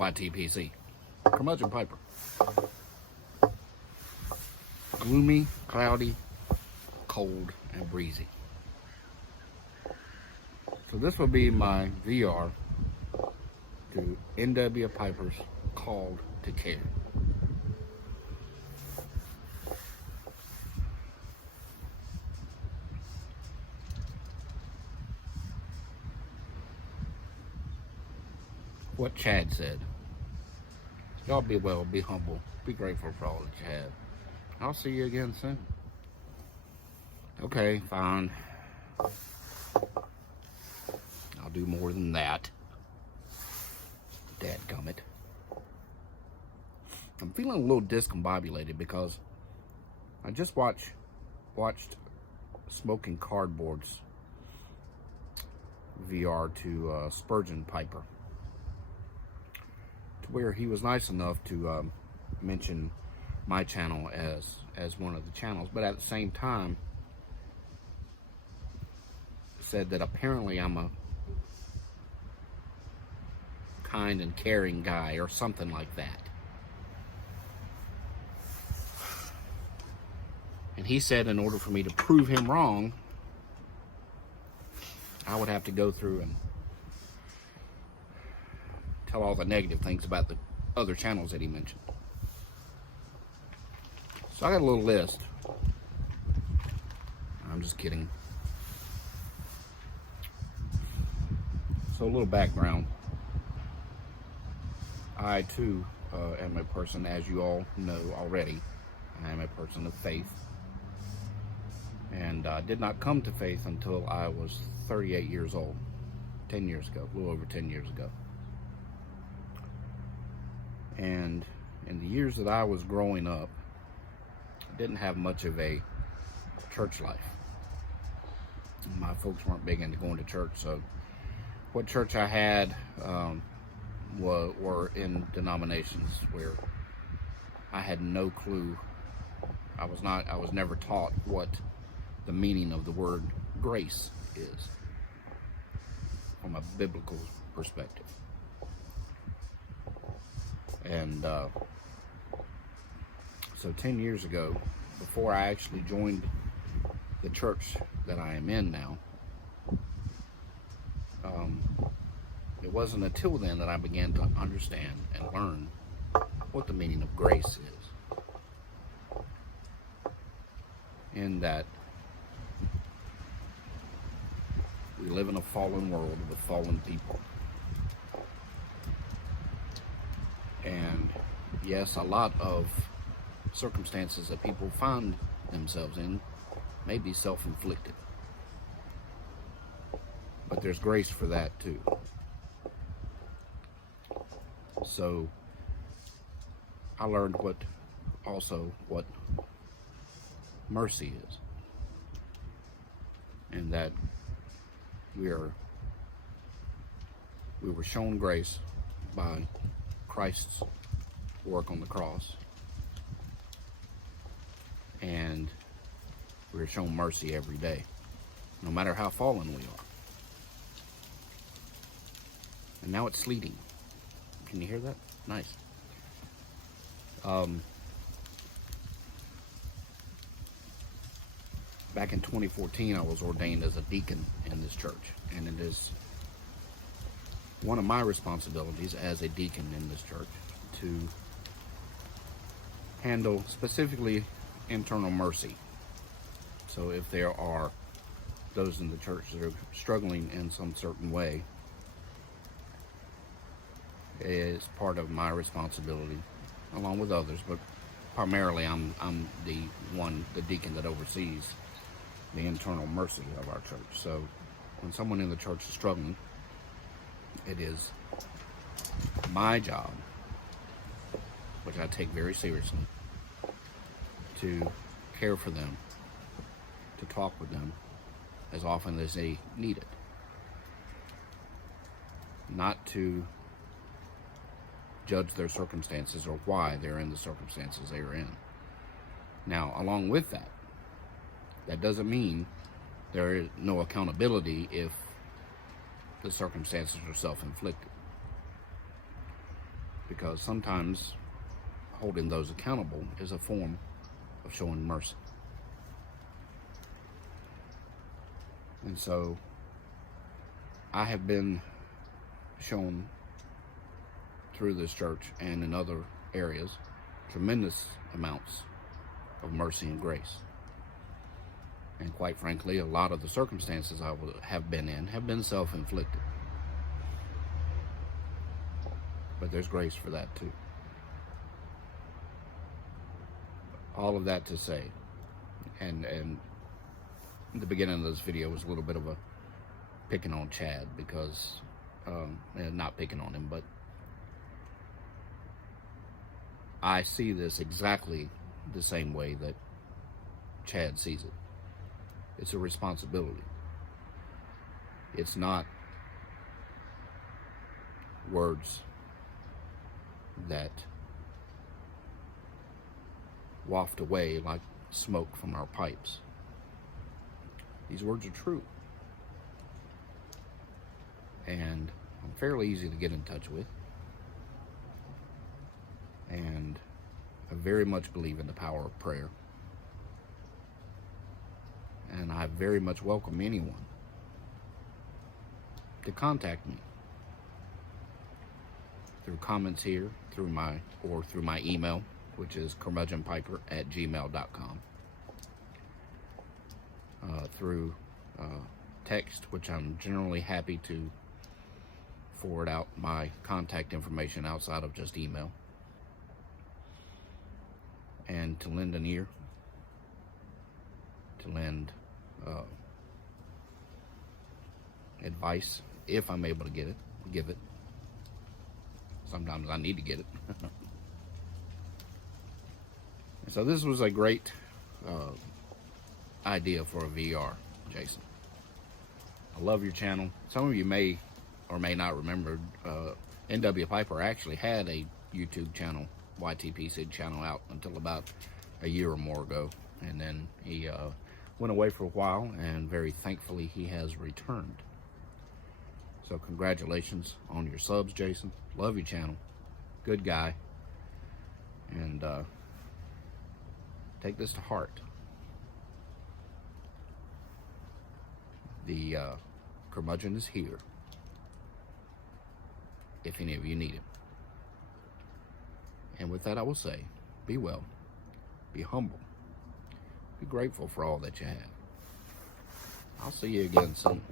YTPC. Curmudgeon Piper. Gloomy, cloudy, cold, and breezy. So this will be my VR to NW Piper's Called to Care. What Chad said. Y'all be well, be humble, be grateful for all that you have. I'll see you again soon. Okay, fine. I'll do more than that. Dadgummit. I'm feeling a little discombobulated because I just watched Smoking Cardboard's VR to Spurgeon Piper, to where he was nice enough to mention my channel as one of the channels, but at the same time said that apparently I'm a kind and caring guy or something like that. And he said in order for me to prove him wrong, I would have to go through and tell all the negative things about the other channels that he mentioned. So I got a little list. I'm just kidding. So a little background. I too am a person, as you all know already, I am a person of faith. And I did not come to faith until I was 38 years old, 10 years ago, a little over 10 years ago. And in the years that I was growing up, I didn't have much of a church life. My folks weren't big into going to church, so what church I had were in denominations where I had no clue. I was never taught what the meaning of the word grace is from a biblical perspective. And so 10 years ago, before I actually joined the church that I am in now, it wasn't until then that I began to understand and learn what the meaning of grace is. In that we live in a fallen world with fallen people. And yes, a lot of circumstances that people find themselves in may be self-inflicted. But there's grace for that too. So I learned what mercy is. And that we were shown grace by Christ's work on the cross, and we're shown mercy every day, no matter how fallen we are. And now it's sleeting. Can you hear that? Nice. Back in 2014, I was ordained as a deacon in this church, and it is one of my responsibilities as a deacon in this church to handle specifically internal mercy. So if there are those in the church that are struggling in some certain way, it is part of my responsibility, along with others, but primarily I'm the deacon that oversees the internal mercy of our church. So when someone in the church is struggling, it is my job, which I take very seriously, to care for them, to talk with them as often as they need it. Not to judge their circumstances or why they're in the circumstances they are in. Now, along with that, that doesn't mean there is no accountability if the circumstances are self-inflicted. because sometimes holding those accountable is a form of showing mercy. And so I have been shown through this church and in other areas tremendous amounts of mercy and grace. And quite frankly, a lot of the circumstances I have been in have been self-inflicted. But there's grace for that too. All of that to say, and the beginning of this video was a little bit of a picking on Chad because, not picking on him, but I see this exactly the same way that Chad sees it. It's a responsibility. It's not words that waft away like smoke from our pipes. These words are true. And I'm fairly easy to get in touch with. And I very much believe in the power of prayer. And I very much welcome anyone to contact me through comments here, through my email, which is curmudgeonpiper@gmail.com, through text, which I'm generally happy to forward out my contact information outside of just email, and to lend an ear, to lend advice if I'm able to give it. Sometimes I need to get it. So this was a great idea for a VR, Jason. I love your channel. Some of you may or may not remember, NW Piper actually had a YouTube channel, YTP Sid channel, out until about a year or more ago. And then he went away for a while, and very thankfully he has returned. So congratulations on your subs, Jason. Love your channel. Good guy. And take this to heart. The curmudgeon is here if any of you need him. And with that, I will say, be well, be humble, be grateful for all that you have. I'll see you again soon.